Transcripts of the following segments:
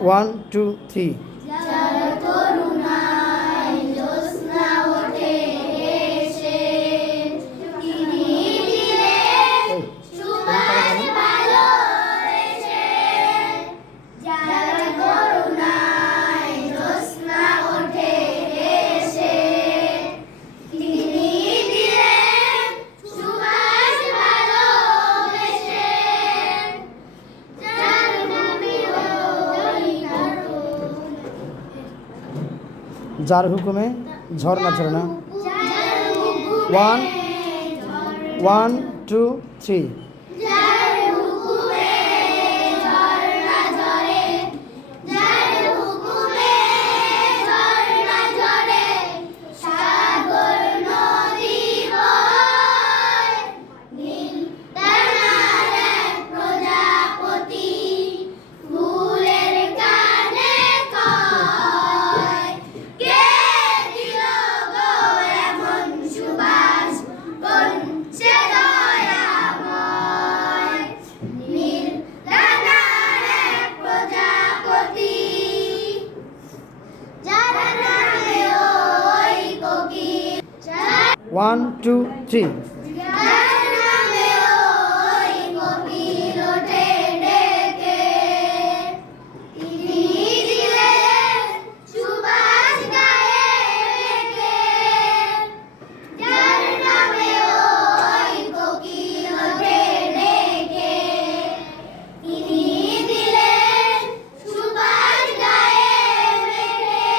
1 2 3 যার করুণায় জ্যোৎস্না ওঠে এসে, তিনি দিলেন সুবাস ভালোবেসে। যার করুণায় জ্যোৎস্না ওঠে এসে, তিনি দিলেন সুবাস ভালোবেসে। যার নামে ওই যার হুকুমে ঝর্ণা ঝর্ণা। যার হুকুমে 1 1 2 3 যার হুকুমে ঝর্ণা ঝরে, যার হুকুমে ঝর্ণা ঝরে, সাগর নদী বয়। নীল ডানার এক প্রজাপতি ফুলের কানে কয়, কে দিল গো এমন সুবাস, কোন সে দয়াময়। নীল ডানার এক প্রজাপতি, যার নামে ওই কোকিল। 1 2 3 যার নামে ওই কোকিল ওঠে ডেকে, তিনি দিলেন সুবাস গায়ে মেখে। যার নামে ওই কোকিল ওঠে ডেকে, তিনি দিলেন সুবাস গায়ে মেখে।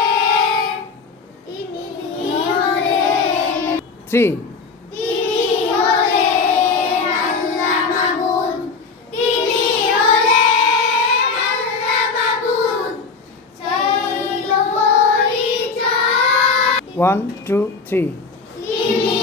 তিনি হলেন 3 তিনি হলেন আল্লাহ মাবুদ, তিনি হলেন আল্লাহ মাবুদ। চাইল পরিচয়, 1 2 3 তিনি